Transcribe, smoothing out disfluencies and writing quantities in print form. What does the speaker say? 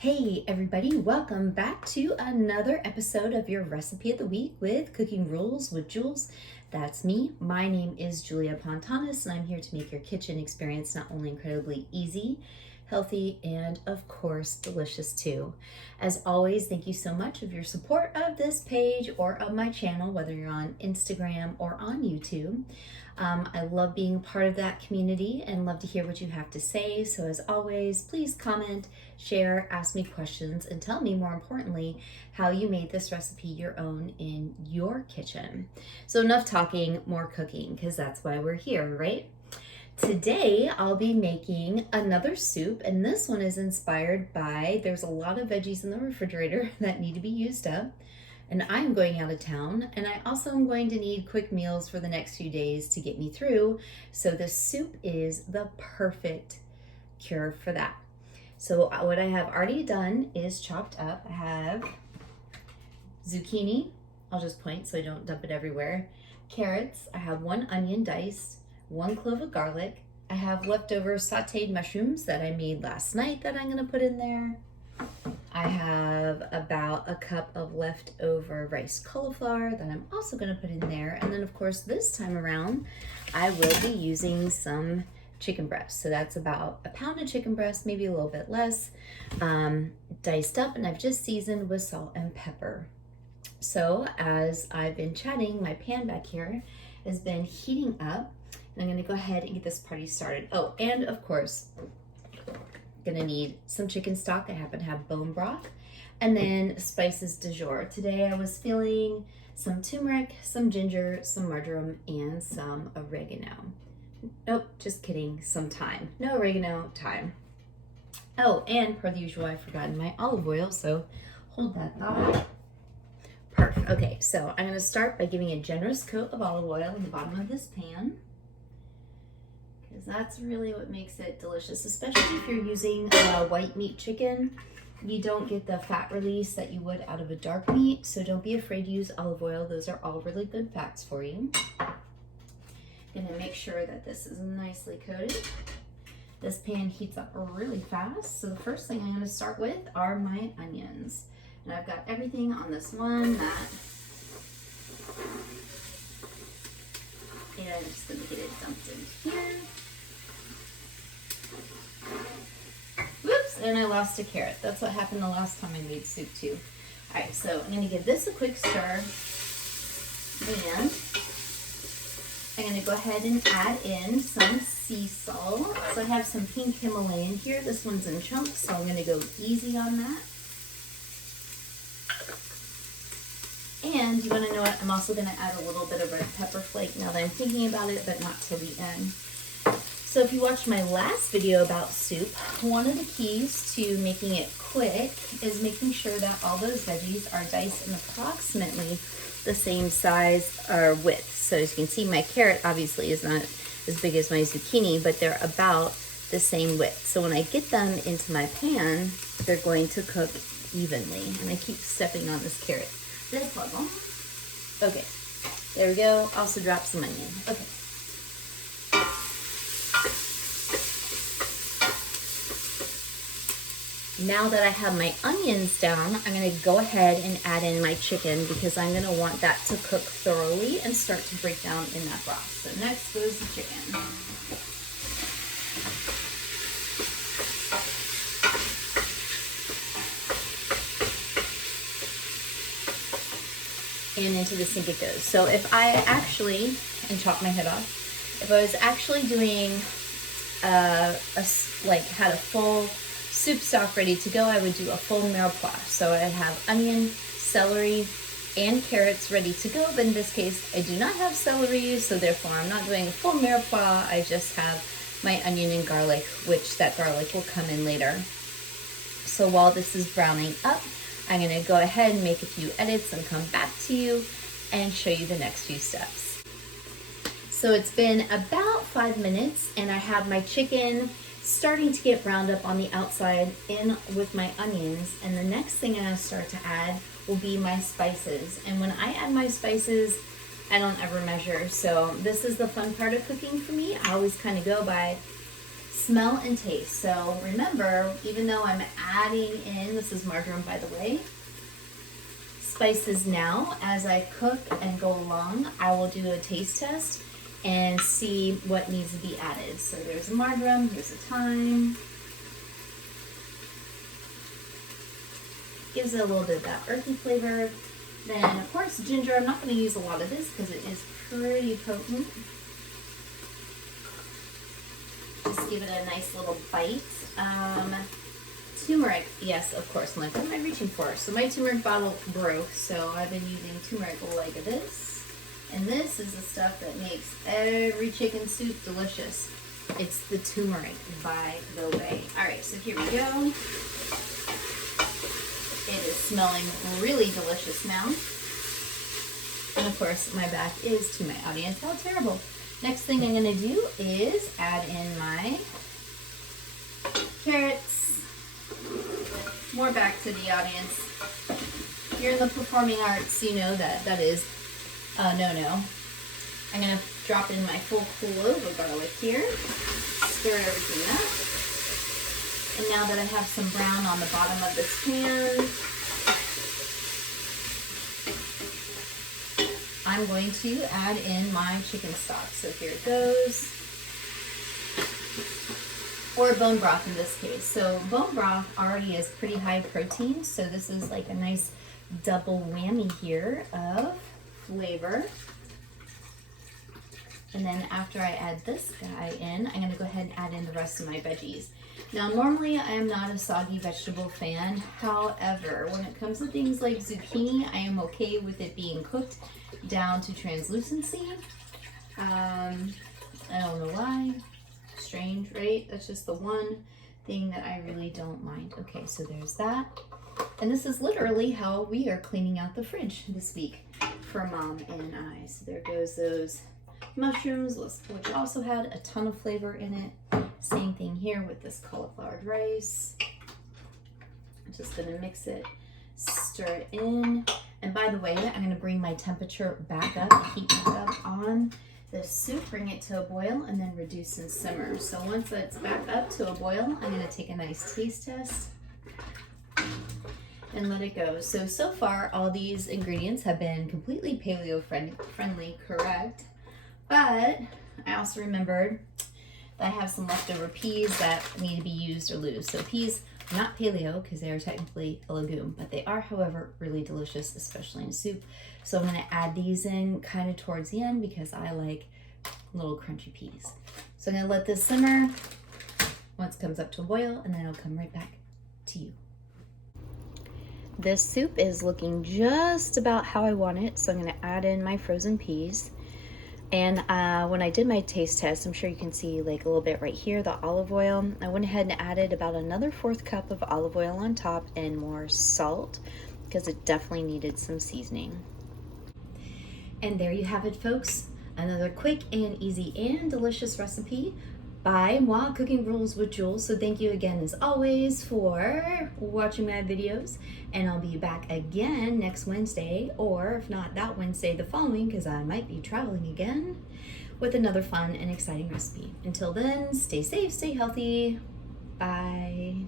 Hey everybody, welcome back to another episode of your Recipe of the Week with Cooking Rules with Jules. That's me. My name is Julia Pontanis and I'm here to make your kitchen experience not only incredibly easy, healthy, and of course delicious too. As always, thank you so much for your support of this page or of my channel, whether you're on Instagram or on YouTube. I love being a part of that community and love to hear what you have to say. So as always, please comment, share, ask me questions, and tell me, more importantly, how you made this recipe your own in your kitchen. So enough talking, more cooking, because that's why we're here, right? Today, I'll be making another soup, and this one is inspired by, there's a lot of veggies in the refrigerator that need to be used up, and I'm going out of town, and I also am going to need quick meals for the next few days to get me through, so this soup is the perfect cure for that. So what I have already done is chopped up. I have zucchini, I'll just point so I don't dump it everywhere, carrots, I have 1 onion diced, 1 clove of garlic, I have leftover sauteed mushrooms that I made last night that I'm gonna put in there. I have about a cup of leftover rice cauliflower that I'm also going to put in there. And then of course this time around I will be using some chicken breast. So that's about a pound of chicken breast, maybe a little bit less, diced up, and I've just seasoned with salt and pepper. So as I've been chatting, my pan back here has been heating up, and I'm going to go ahead and get this party started. Oh, and of course, gonna need some chicken stock. I happen to have bone broth, and then spices du jour. Today I was feeling some turmeric, some ginger, some marjoram, and some oregano. Nope, just kidding, some thyme. No oregano, thyme. Oh, and per the usual, I've forgotten my olive oil, so hold that thought. Perfect. Okay, so I'm gonna start by giving a generous coat of olive oil in the bottom of this pan, because that's really what makes it delicious, especially if you're using white meat chicken. You don't get the fat release that you would out of a dark meat, so don't be afraid to use olive oil. Those are all really good fats for you. Gonna make sure that this is nicely coated. This pan heats up really fast, so the first thing I'm gonna start with are my onions. And I've got everything on this one mat. And I'm just gonna get it dumped in here. Whoops, and I lost a carrot. That's what happened the last time I made soup too. All right, so I'm gonna give this a quick stir, and I'm gonna go ahead and add in some sea salt. So I have some pink Himalayan here. This one's in chunks, so I'm gonna go easy on that. And you wanna know what? I'm also gonna add a little bit of red pepper flake now that I'm thinking about it, but not till the end. So if you watched my last video about soup, one of the keys to making it quick is making sure that all those veggies are diced in approximately the same size or width. So as you can see, my carrot obviously is not as big as my zucchini, but they're about the same width. So when I get them into my pan, they're going to cook evenly. And I keep stepping on this carrot. This level. Okay, there we go. Also drop some onion. Okay. Now that I have my onions down, I'm going to go ahead and add in my chicken, because I'm going to want that to cook thoroughly and start to break down in that broth. So next goes the chicken. And into the sink it goes. So if I actually, and chop my head off, if I was actually doing had a full soup stock ready to go, I would do a full mirepoix. So I'd have onion, celery, and carrots ready to go. But in this case, I do not have celery, so therefore I'm not doing a full mirepoix. I just have my onion and garlic, which that garlic will come in later. So while this is browning up, I'm gonna go ahead and make a few edits and come back to you and show you the next few steps. So it's been about 5 minutes and I have my chicken starting to get browned up on the outside in with my onions, and the next thing I'm gonna start to add will be my spices. And when I add my spices, I don't ever measure, so this is the fun part of cooking for me. I always kind of go by smell and taste. So remember, even though I'm adding in, this is marjoram by the way, spices now, as I cook and go along, I will do a taste test and see what needs to be added. So there's the marjoram, here's the thyme. Gives it a little bit of that earthy flavor. Then of course ginger, I'm not going to use a lot of this because it is pretty potent. Just give it a nice little bite. Turmeric, yes, of course. I'm like, what am I reaching for? So my turmeric bottle broke, so I've been using turmeric like this. And this is the stuff that makes every chicken soup delicious. It's the turmeric, by the way. All right, so here we go. It is smelling really delicious now. And of course, my back is to my audience. How terrible. Next thing I'm gonna do is add in my carrots. More back to the audience. If you're in the performing arts, you know that that is no. I'm gonna drop in my full clove of garlic here. Stir everything up. And now that I have some brown on the bottom of this pan, I'm going to add in my chicken stock. So here it goes. Or bone broth in this case. So bone broth already is pretty high protein, so this is like a nice double whammy here of flavor. And then after I add this guy in, I'm gonna go ahead and add in the rest of my veggies. Now normally I am not a soggy vegetable fan, however, when it comes to things like zucchini, I am okay with it being cooked down to translucency. I don't know why. Strange, right? That's just the one thing that I really don't mind. Okay, so there's that. And this is literally how we are cleaning out the fridge this week for Mom and I. So there goes those mushrooms, which also had a ton of flavor in it. Same thing here with this cauliflower rice. I'm just gonna mix it, stir it in. And by the way, I'm gonna bring my temperature back up, heat back up on the soup, bring it to a boil, and then reduce and simmer. So once it's back up to a boil, I'm gonna take a nice taste test and let it go. So far, all these ingredients have been completely paleo friendly, correct? But I also remembered that I have some leftover peas that need to be used or lose. So peas are not paleo because they are technically a legume, but they are, however, really delicious, especially in soup. So I'm gonna add these in kind of towards the end because I like little crunchy peas. So I'm gonna let this simmer once it comes up to a boil, and then I'll come right back to you. This soup is looking just about how I want it, so I'm gonna add in my frozen peas. And when I did my taste test, I'm sure you can see like a little bit right here, the olive oil. I went ahead and added about another 1/4 cup of olive oil on top and more salt because it definitely needed some seasoning. And there you have it, folks. Another quick and easy and delicious recipe by Moi Cooking Rules with Jules. So thank you again as always for watching my videos, and I'll be back again next Wednesday, or if not that Wednesday, the following, because I might be traveling again, with another fun and exciting recipe. Until then, stay safe, stay healthy. Bye.